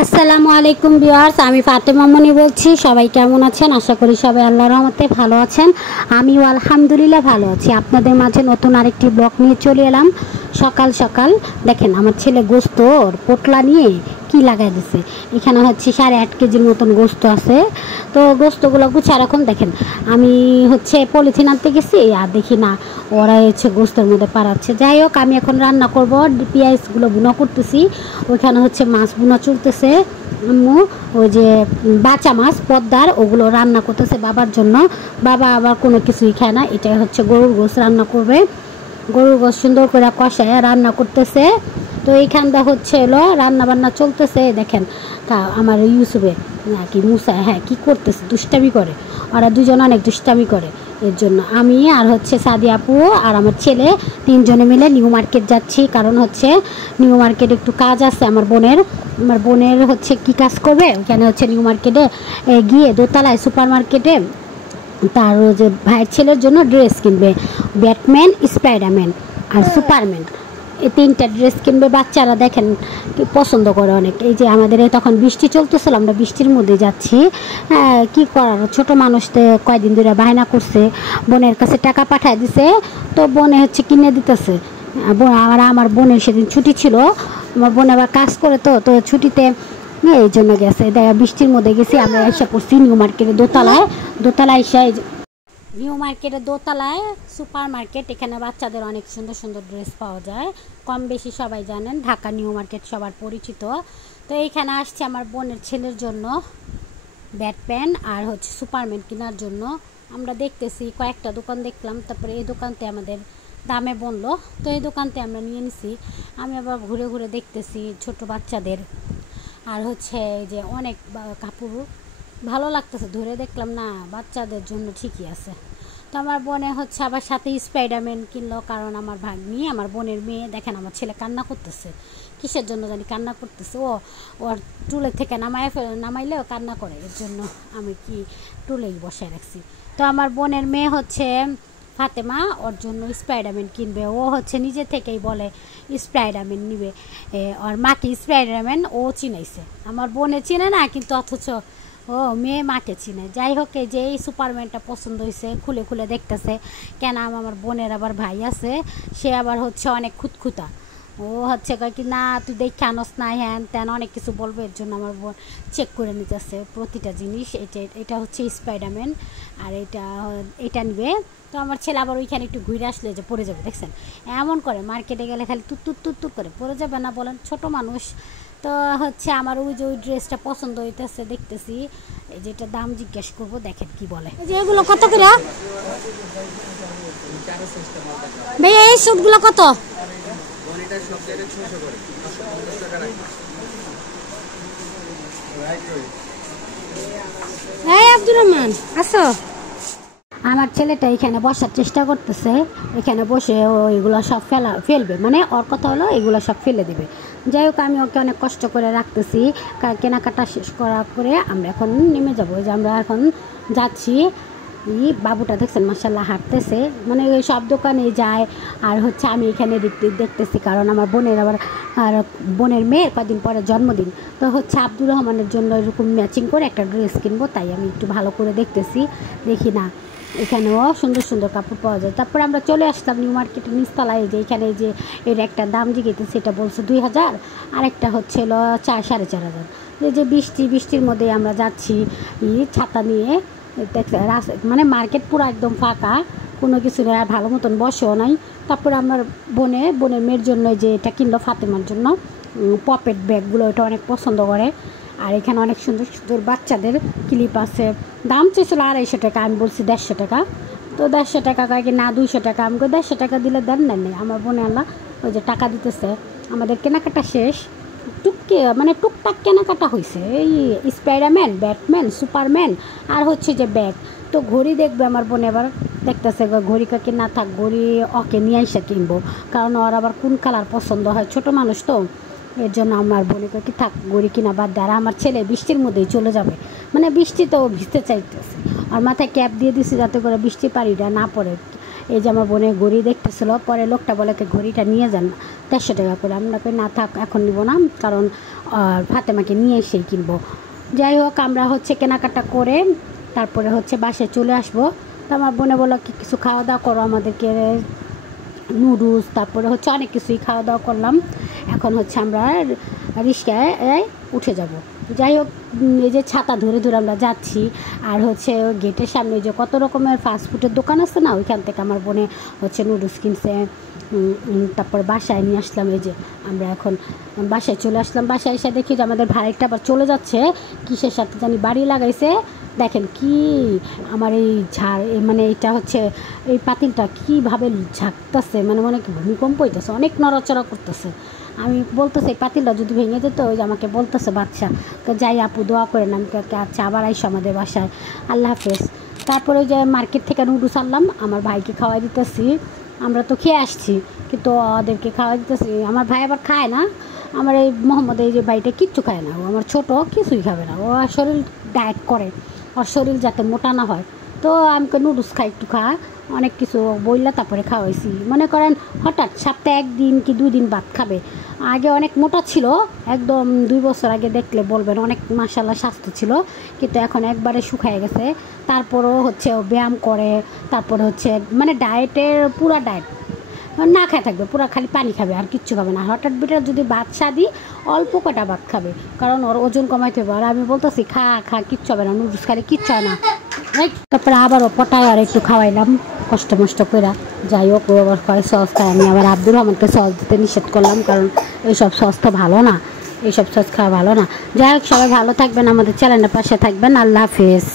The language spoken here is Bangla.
আসসালামু আলাইকুম ভিউয়ার্স, আমি ফাতেমা মনি বলছি। সবাই কেমন আছেন? আশা করি সবাই আল্লাহর রহমতে ভালো আছেন। আমিও আলহামদুলিল্লাহ ভালো আছি। আপনাদের মাঝে নতুন আরেকটি ব্লগ নিয়ে চলে এলাম। সকাল সকাল দেখেন আমার ছেলে গোস্ত পোটলা নিয়ে কি লাগাই দিছে। এখানে হচ্ছে 8.5 কেজির মতন গোস্ত আছে। তো গোস্তগুলো গুছা রাখুন। দেখেন আমি হচ্ছে পলিথিন আনতে গেছি আর দেখি না ওরা হচ্ছে গোস্তের মধ্যে পাড়াচ্ছে। যাই হোক, আমি এখন রান্না করব। পেঁয়াজগুলো বুনা করতেছি। ওইখানে হচ্ছে মাছ বুনা চলতেছে। আম্মু ওই যে বাঁচা মাছ পদ্মার ওগুলো রান্না করতেছে বাবার জন্য। বাবা আবার কোনো কিছুই খায় না। এটাই হচ্ছে গরুর গোস্ত রান্না করবে। গরুর গোস্ত সুন্দর করে কষায় রান্না করতেছে। তো এইখানটা হচ্ছে হলো রান্না বান্না চলতেছে। দেখেন আমার ইউসুফে নাকি মুসা কী করতেছে, দুষ্টামি করে। ওরা দুজন অনেক দুষ্টামি করে। এর জন্য আমি আর হচ্ছে সাদি আপু আর আমার ছেলে তিনজনে মিলে নিউ মার্কেট যাচ্ছি। কারণ হচ্ছে নিউ মার্কেটে একটু কাজ আছে আমার বোনের হচ্ছে কি কাজ করবে ওখানে হচ্ছে নিউ মার্কেটে গিয়ে দোতলায় সুপার মার্কেটে তার যে ভাইয়ের ছেলের জন্য ড্রেস কিনবে। ব্যাটম্যান, স্পাইডারম্যান আর সুপারম্যান, এই 3টা ড্রেস কিনবে। বাচ্চারা দেখেন পছন্দ করে অনেক। এই যে আমাদের তখন বৃষ্টি চলতেছিল, আমরা বৃষ্টির মধ্যে যাচ্ছি। হ্যাঁ, কী করার, ছোটো মানুষদের কয়দিন ধরে বায়না করছে, বোনের কাছে টাকা পাঠায় দিছে। তো বোনে হচ্ছে কিনে দিতেছে। আমার বোনের সেদিন ছুটি ছিল। আমার বোন আবার কাজ করে তো তো ছুটিতে এই জন্য গেছে। বৃষ্টির মধ্যে গেছি। আমরা এসে পড়ছি নিউ মার্কেটের দোতলায় এসে নিউ মার্কেটের দোতলায় সুপার মার্কেট। এখানে বাচ্চাদের অনেক সুন্দর সুন্দর ড্রেস পাওয়া যায়। কম বেশি সবাই জানেন, ঢাকা নিউ মার্কেট সবার পরিচিত। তো এইখানে আসছে আমার বোনের ছেলের জন্য ব্যাটম্যান আর হচ্ছে সুপারম্যান কেনার জন্য। আমরা দেখতেছি, কয়েকটা দোকান দেখলাম, তারপরে এই দোকানতে আমাদের দামে বললো। তো এই দোকানতে আমরা নিয়ে নিছি। আমি আবার ঘুরে ঘুরে দেখতেছি ছোট বাচ্চাদের আর হচ্ছে যে অনেক কাপড় ভালো লাগতেছে। ধরে দেখলাম না, বাচ্চাদের জন্য ঠিকই আছে। তো আমার বোনে হচ্ছে আবার সাথে স্পাইডারম্যান কিনলো। কারণ আমার ভাগ্নি, আমার বোনের মেয়ে, দেখেন আমার ছেলে কান্না করতেছে। কিসের জন্য জানি কান্না করতেছে। ওর টুলের থেকে নামাইলেও কান্না করে। এর জন্য আমি কি টুলেই বসায় রাখছি। তো আমার বোনের মেয়ে হচ্ছে ফাতেমা, ওর জন্য স্পাইডারম্যান কিনবে। ও হচ্ছে নিজে থেকেই বলে স্পাইডারম্যান নিবে। ওর মাকে স্পাইডারম্যান ও চিনাইছে। আমার বোনে চিনে না, কিন্তু অথচ ও মেয়ে মাকে চিনে। যাই হোক, এই যে এই সুপারম্যানটা পছন্দ হয়েছে, খুলে খুলে দেখতেছে। কেন আমার বোনের আবার ভাই আছে, সে আবার হচ্ছে অনেক খুঁতখুঁতা। ও হচ্ছে কয় কি না তুই দেখে আনস না, হ্যান ত্যান অনেক কিছু বলবে। এর জন্য আমার বোন চেক করে নিতেছে প্রতিটা জিনিস। এটা হচ্ছে স্পাইডারম্যান আর এটা নিবে। তো আমার ছেলে আবার ওইখানে একটু ঘুরে আসলে যে পড়ে যাবে। দেখছেন এমন করে, মার্কেটে গেলে খালি তুত্তুর করে পড়ে যাবে না বলেন, ছোট মানুষ। তো হচ্ছে আমার ওই ড্রেসটা পছন্দ হইতেছে, দেখতেছি। এই যেটা দাম জিজ্ঞেস করবো, দেখেন কি বলে। যে এগুলো কত করে ভাই? এই স্যুটগুলো কত? এই আব্দুর রহমান আসো। আমার ছেলেটা এখানে বসার চেষ্টা করতেছে। এখানে বসে ও এগুলো সব ফেলবে, মানে ওর কথা হলো এগুলো সব ফেলে দেবে। যাই হোক, আমি ওকে অনেক কষ্ট করে রাখতেছি। কেনাকাটা শেষ করার পরে আমরা এখন নেমে যাবো। যে আমরা এখন যাচ্ছি। বাবুটা দেখছেন মাশাআল্লাহ হাঁটতেছে, মানে ওই সব দোকানে যায়। আর হচ্ছে আমি এখানে দেখতেছি, কারণ আমার বোনের মেয়ের কদিন পরে জন্মদিন। তো হচ্ছে আব্দুর রহমানের জন্য এরকম ম্যাচিং করে একটা ড্রেস কিনবো, তাই আমি একটু ভালো করে দেখতেছি। দেখি না এখানেও সুন্দর সুন্দর কাপড় পাওয়া যায়। তারপরে আমরা চলে আসলাম নিউ মার্কেটের নিচতলায়। যে এখানে যে এর একটা দাম জিজ্ঞেস, সেটা বলছে 2000, আর একটা হচ্ছে হলো 4,500। যে বৃষ্টির মধ্যে আমরা যাচ্ছি ছাতা নিয়ে। মানে মার্কেট পুরো একদম ফাঁকা, কোনো কিছু নেই, আর ভালো মতন বসেও নাই। তারপরে আমার বোনের মেয়ের জন্য যে এটা কিনলো ফাতেমার জন্য, পকেট ব্যাগগুলো, এটা অনেক পছন্দ করে। আর এখানে অনেক সুন্দর সুন্দর বাচ্চাদের ক্লিপ আছে। দাম চেয়েছিল 250 টাকা, আমি বলছি 150 টাকা। তো 150 টাকা কয় কি না 200 টাকা। আমাকে 150 টাকা দিলে দেন নেই। আমার বোনে আল্লাহ ওই যে টাকা দিতেছে। আমাদের কেনাকাটা শেষ। মানে টুকটাক কেনাকাটা হয়েছে। এই স্পাইডারম্যান, ব্যাটম্যান, সুপারম্যান আর হচ্ছে যে ব্যাগ। তো ঘড়ি দেখবে আমার বোন এবার দেখতেছে, ঘড়ি কাকে না থাক, ঘড়ি ওকে নিয়ে এসে কিনবো। কারণ ওর আবার কোন কালার পছন্দ হয়, ছোট মানুষ তো। এর জন্য আমার বোনকে কি থাক, ঘড়ি কিনা বাদ দেয়। আর আমার ছেলে বৃষ্টির মধ্যেই চলে যাবে, মানে বৃষ্টিতেও ভিজতে চাইতেছে। আর মাথায় ক্যাপ দিয়ে দিছি যাতে করে বৃষ্টি পানিটা না পড়ে। এই যে আমার বোনের ঘড়ি দেখতেছিল, পরে লোকটা বলে ঘড়িটা নিয়ে যান 150 টাকা করে। আমরা না থাক, এখন নিব না, কারণ ফাতেমাকে নিয়ে এসেই কিনবো। যাই হোক, আমরা হচ্ছে কেনাকাটা করে তারপরে হচ্ছে বাসায় চলে আসবো। তো আমার বোনে বললো কিছু খাওয়া দাওয়া করো, আমাদেরকে নুডলস, তারপরে হচ্ছে অনেক কিছুই খাওয়া দাওয়া করলাম। এখন হচ্ছে আমরা রিক্সায় উঠে যাব। যাই হোক, এই যে ছাতা ধরে ধরে আমরা যাচ্ছি, আর হচ্ছে গেটের সামনে যে কত রকমের ফাস্টফুডের দোকান আছে না, ওইখান থেকে আমার বোনে হচ্ছে নুডলস কিনছে। তারপর বাসায় নিয়ে আসলাম। এই যে আমরা এখন বাসায় চলে আসলাম। বাসায় এসে দেখি যে আমাদের ভাড়াটা আবার চলে যাচ্ছে, কিসের সাথে জানি বাড়ি লাগাইছে। দেখেন কি আমার এই মানে এটা হচ্ছে এই পাতিলটা কীভাবে ঝাঁকতেছে, মানে অনেক ভূমিকম্প হইতেছে, অনেক নড়াচড়া করতেছে। আমি বলতেছি এই পাতিলটা যদি ভেঙে যেত, ওই যে আমাকে বলতেছে বাচ্চা, যাই আপু দোয়া করেন। আমি আচ্ছা, আবার আইসো আমাদের বাসায়, আল্লাহ হাফেজ। তারপরে ওই যে মার্কেট থেকে নুডলস আনলাম, আমার ভাইকে খাওয়াই দিতেছি। আমরা তো খেয়ে আসছি, কিন্তু ওদেরকে খাওয়াই দিতেছি। আমার ভাই আবার খায় না, আমার এই মোহাম্মদ এই যে ভাইটা কিচ্ছু খায় না, ও আমার ছোটো, কিছুই খাবে না। ও শরীর ডায়েট করে, ওর শরীর যাতে মোটা না হয়। তো আমাকে নুডলস খাই, একটু খা, অনেক কিছু বললে তারপরে খাওয়াইছি। মনে করেন হঠাৎ সপ্তাহে 1 দিন কি 2 দিন ভাত খাবে। আগে অনেক মোটা ছিল, একদম 2 বছর আগে দেখলে বলবেন অনেক মাশাআল্লাহ স্বাস্থ্য ছিল, কিন্তু এখন একবারে শুকায় গেছে। তারপরও হচ্ছে ও ব্যায়াম করে, তারপরে হচ্ছে মানে ডায়েটের পুরা ডায়েট না খায় থাকবে, পুরা খালি পানি খাবে আর কিচ্ছু খাবে না। হঠাৎ বিটার যদি ভাত সাদি অল্প কটা ভাত খাবে, কারণ ওর ওজন কমাইতে হবে। আর আমি বলতেছি খা খা, কিচ্ছু হবে না, নুডলস খালে কিচ্ছু হয় না। তারপরে আবারও পটায় আর একটু খাওয়াইলাম কষ্ট মষ্ট করে। যাই হোক, ও আবার করে সস খায়। আমি আবার আব্দুর রহমানকে সস দিতে নিষেধ করলাম, কারণ এইসব সস তো ভালো না, এইসব সস খাওয়া ভালো না। যাই হোক, সবাই ভালো থাকবেন, আমাদের চ্যানেলের পাশে থাকবেন। আল্লাহ হাফেজ।